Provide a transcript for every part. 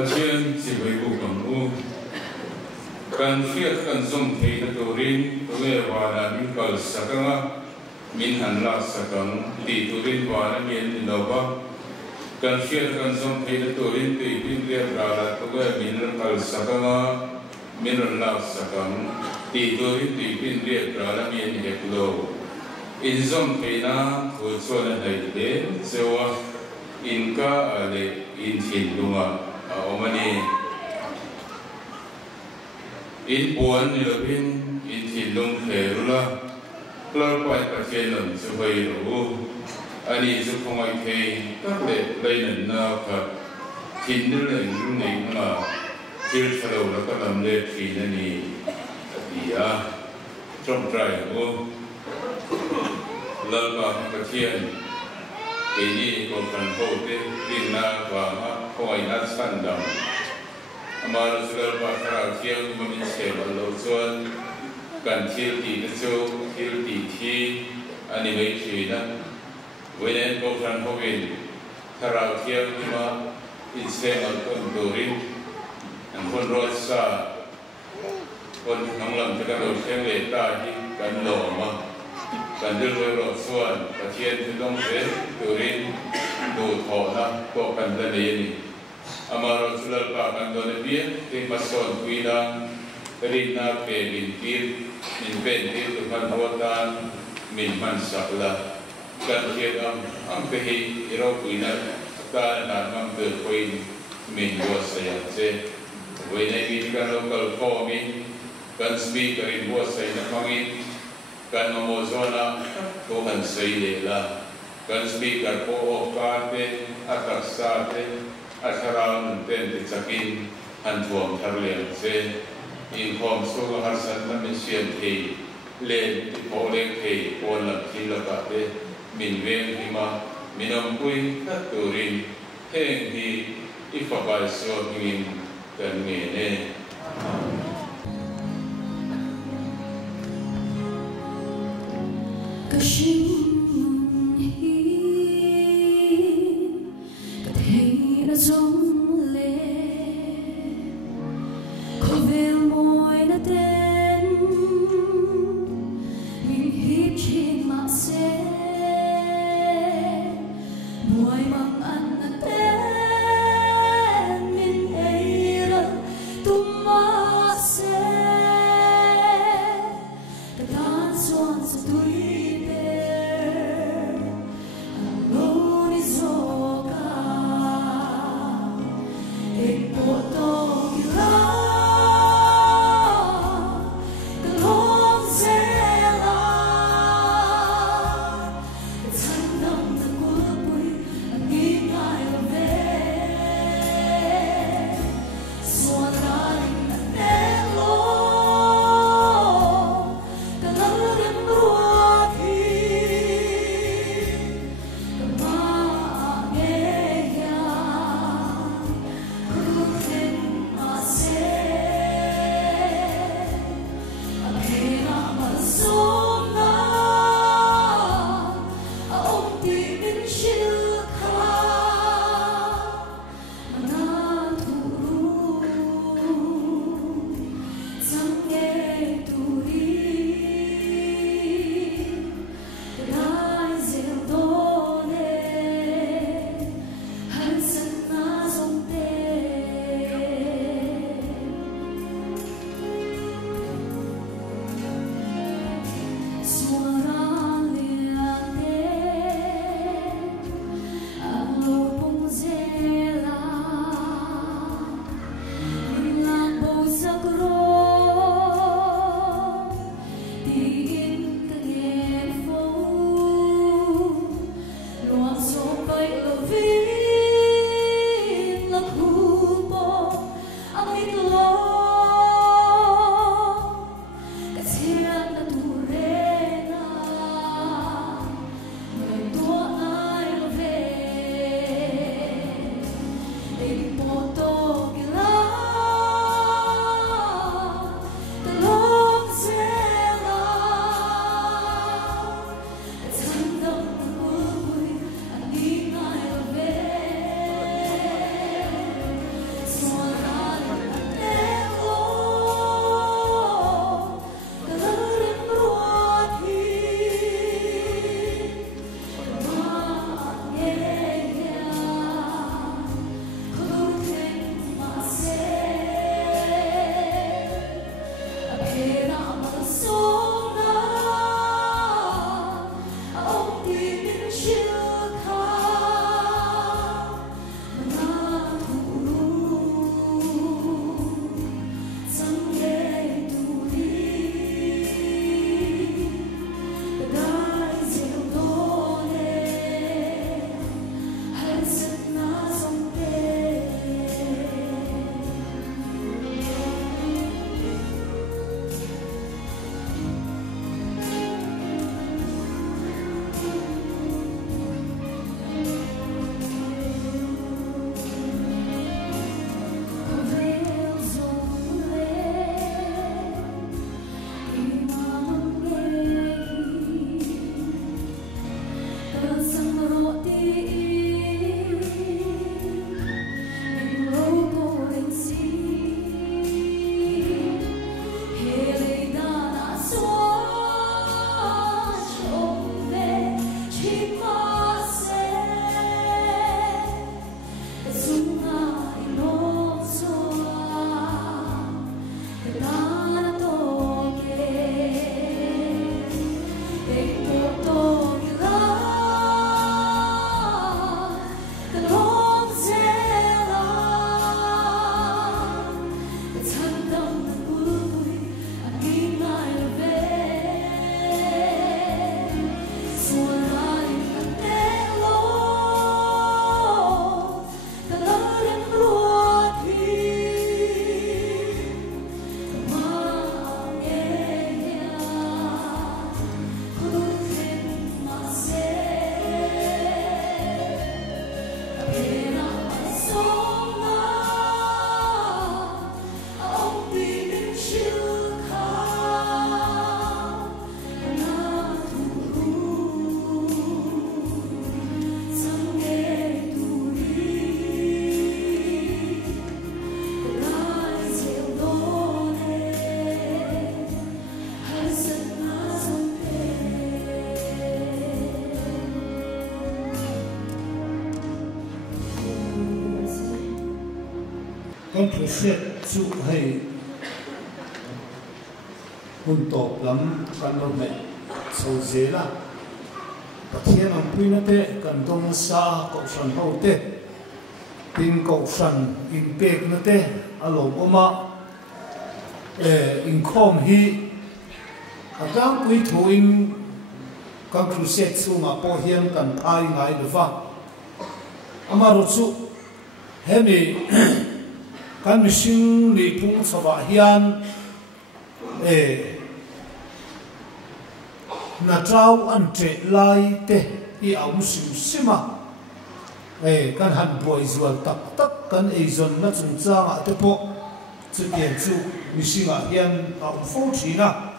Pathian si với cuộc đồng u cần phiết cần dùng thấy là tổ rin tổ lệ và là những cầu sắc ngã min hàn lạc sắc ngã tỷ tổ rin và là miền đầu bắc cần phiết cần dùng thấy là tổ rin tùy pin liệt ra là tổ lệ min cầu sắc ngã min lạc sắc ngã tỷ tổ rin tùy pin liệt ra là miền đẹp đầu in dùng thấy na hồi xuân là hay thế so in ca ale in thiên đúng không omani in buồn như là in thiên long phê rồi là quay cả thiên lần sẽ về rồi anh ấy sẽ không ai thấy các lệ đây là na cả thiên đưa lên lúc này mà thiên sau đó là các làm lệ thiên này thì trong trái rồi là cả thiên cái gì còn cần hỗ trợ đi na và coi na sẵn đầm mà rồi là và cả thiên mà mình sẽ vào lâu xuân cần thiên thì nó châu thiên thì anh ấy mấy chuyện đó với nên còn cần hỗ trợ cả thiên mà mình sẽ ở con đồ rin anh con rồi sa con nông lâm cho các đồ xem về ta đi cần lò mà cần đưa về lò xuân và thiên thì đông thế đồ rin đồ thọ na có cần là gì Amar Rasulullah Pak Ando Nabi di Mason Kuila Kerina Pe Min Kir Min Ben Kir Tuhan Hawatan Min Man Sakla Kan Kir Am Pehi Iro Kuila Kan Nam Ter Kuin Min Wasaya Se Với này mình kan local kho mình kan speak Karin Wasaya Mangin kan Mamozona Tuhan Sayyidela kan speak Karpo Okate Ataksate Asharan ten di sakin hantuam terlihat se inform suku harsan manusia he len oleh he olah hilakate min wen hima minam kui turin heng hi ifakai so ingin dan ngene Giống lệ có về môi đã tên mình hít trên mặt xe môi mang ăn đã tên mình ấy là tung mắt xe ta tan xuân sẽ tùy về kan khruset chu hei hun top lam kan lo me so zela pathian ang puina te kan dong sa ko san ho te tin ko san in pek na te alo oma in khom hi atang pui thuin kan khruset chu nga po hian kan ai ngai lova amaro chu hemi kan mishing ni pung chawa hian na trau an tre lai te i aum sim sima kan han boi zual tak tak kan eizon na chung changa te po chu tian chu mishing a hian aum fo thina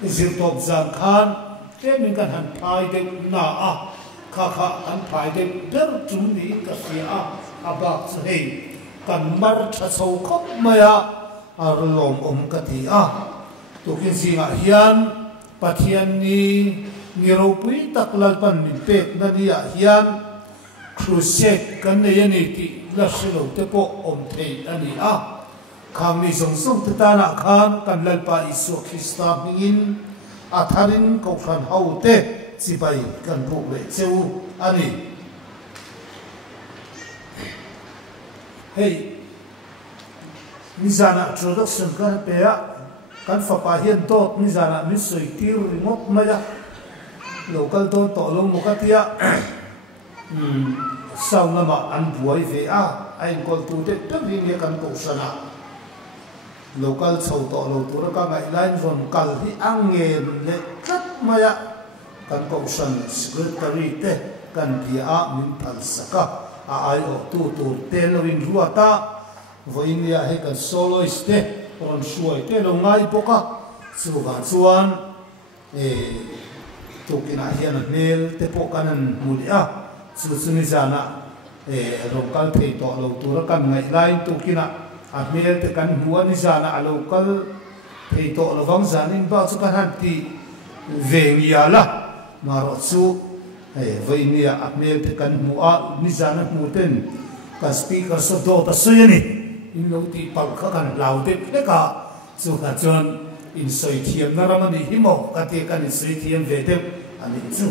zir top zan khan te min kan han phai de na a kha an phai de ber chung ni ka sia a abak chu hei kan mar tha chho khop maya ar lom ka ti a tu kin singa hian pathian ni ngiro pui taklal pan min pek na ni a hian crusade kan nei ani ti la silo te po om thei ani a khang ni song song te ta na khan kan lal pa isu Krista mingin atharin ko khan hau te chibai kan bu le cheu ani hey mizana introduction kan pea kan fa pa hian dot mizana mi soi tir rimok maya local to long mukatia sauna ma an buai ve a ai kol tu te ring ye kan ko sana local chho to lo tur ka ngai line von kal hi ange le kat maya kan ko san secretary te kan pia min phal saka ai o tu te lo in ruata voinia he kan soloist te ron suai te lo ngai poka chuwa chuan tukina hian nel te po kanan mulia chuni jana local thei to lo tur kan ngai line tukina a mel te kan huan ni jana a local thei to lo wang janin ba chu kan han ti vengia la maro chu voinia a mel te kan mu a ni jana mu ten ka speaker so do ta soyani in lo ti pal kha kan lau te le ka chu ka chon in soi thiam na ramani himo ka te kan in soi thiam ve te ani chu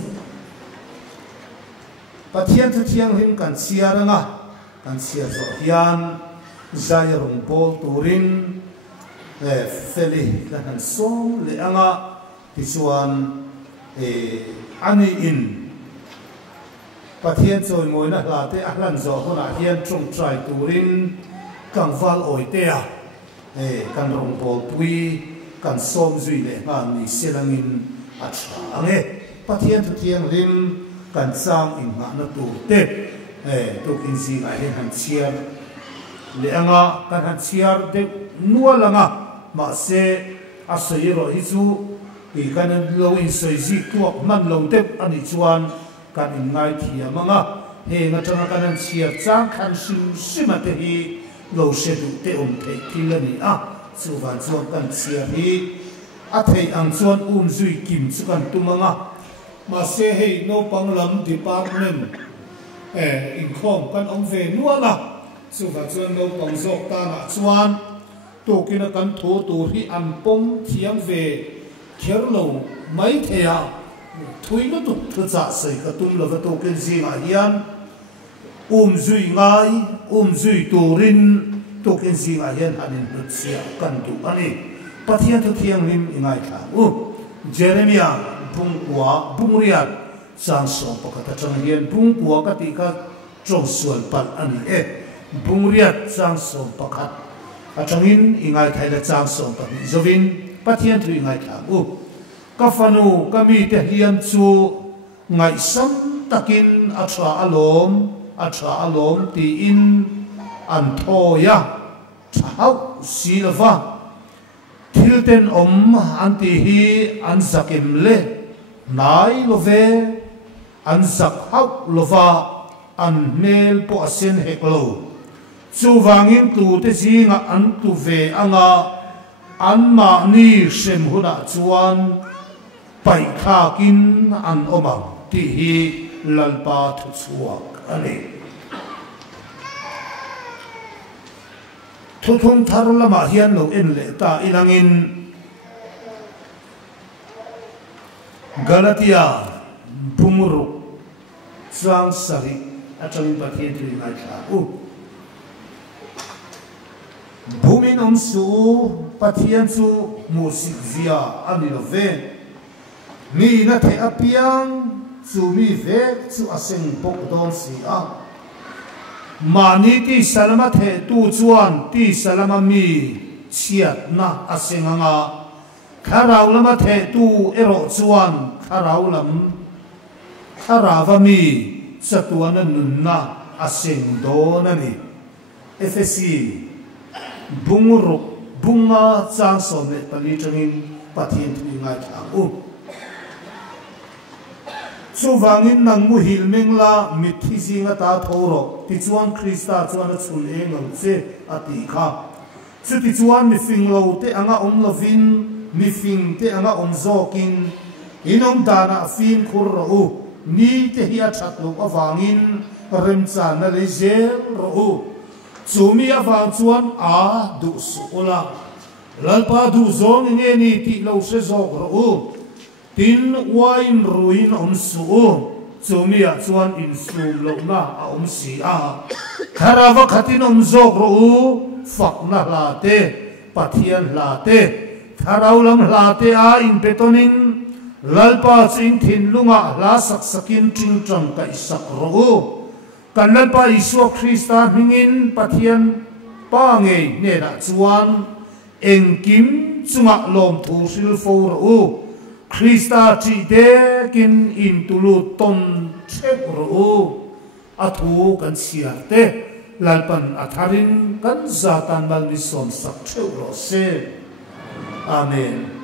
pathian thu thiang him kan siaranga kan siar zo hian zai rong bol turin feli kan som le anga ti chuan ani in pathian choi moina la te ahlan zo hona hian trong trai turin kang val oi te a kan rong bol pui kan som zui le ma ni selangin a tha ange pathian thu thiang lim kan sang in ma na tu te tu kin si a hen han chiar le anga kan han chiar de nualanga ma se a sei ro hi chu i kan lo in sei ji tuak man lo te ani chuan kan in ngai thiamanga he nga tanga kan han chiar chang khan sim sima te hi lo se du te thei thilani a chu van chuan kan chiar hi a thei ang chuan zui kim chu kan tumanga ma se hei no panglam department in khom kan ong ve nuala chu va chuan no pang zok ta na chuan to kina kan tho tu hi an pom thiam ve kherlo mai thea thuina tu thucha sei ka tum lova to ken zinga hian zui ngai zui turin to ken zinga hian anin sia kan tu ani pathian thu thiang lim ingai tha Jeremiah bungwa bungriat sang so pakata chang hian bungwa ka ti ka chong sual pal ani bungriat sang so pakat atangin ingai thaila chang so pa zovin pathian thu ingai tha ka fanu kami te hian chu ngai sam takin atha alom ti in an thoya thau silva tilten anti hi an zakim le nai love an zak hau lova an mel po asen heklo chu wangin tu te zinga an tu ve anga an ma ni sem huna chuan pai kha kin an oma ti hi lalpa thu chuak ani thuthung thar lama hian lo en le ta ilangin Galatia bumuru sang sari atang pathian tri ngai tha bumin su pathian chu musik zia ani lo ve mi na the apiang chu mi ve chu aseng pok don si a mani ti salama the tu chuan ti salama mi chiat na asenganga kharau lama the tu ero chuan kharau lam kharawa mi chatuana nunna aseng do na ni efesi bunguru bunga chang som le pali tangin pathian tu ngai thang chuwangin nang mu hilmeng la mithi zinga ta thoro ti chuan Krista chuan chul engam che ati kha chu ti chuan mi fing lo te anga om lovin mi fing te anga om zokin inom dana fin khur ro ni te hi a that lo awangin rem chan na le zel ro chumi awang chuan a du su ola lalpa du zong nge ni ti lo se zok ro tin wain ruin om su chumia chuan in sum lo na a om si a kharawa khatin om zok ro fak na la te pathian la te tharaulam la te a in betonin lalpa chin thin lunga la sak sakin ting tang kai sak ro kan lalpa Isu Krista hingin pathian pa nge ne na chuan engkim chunga lom thu sil fo ro Krista chi de kin in tulu ton chek ro athu kan siate lalpan atharin kan zatan mal ni som sak theu ro se amen.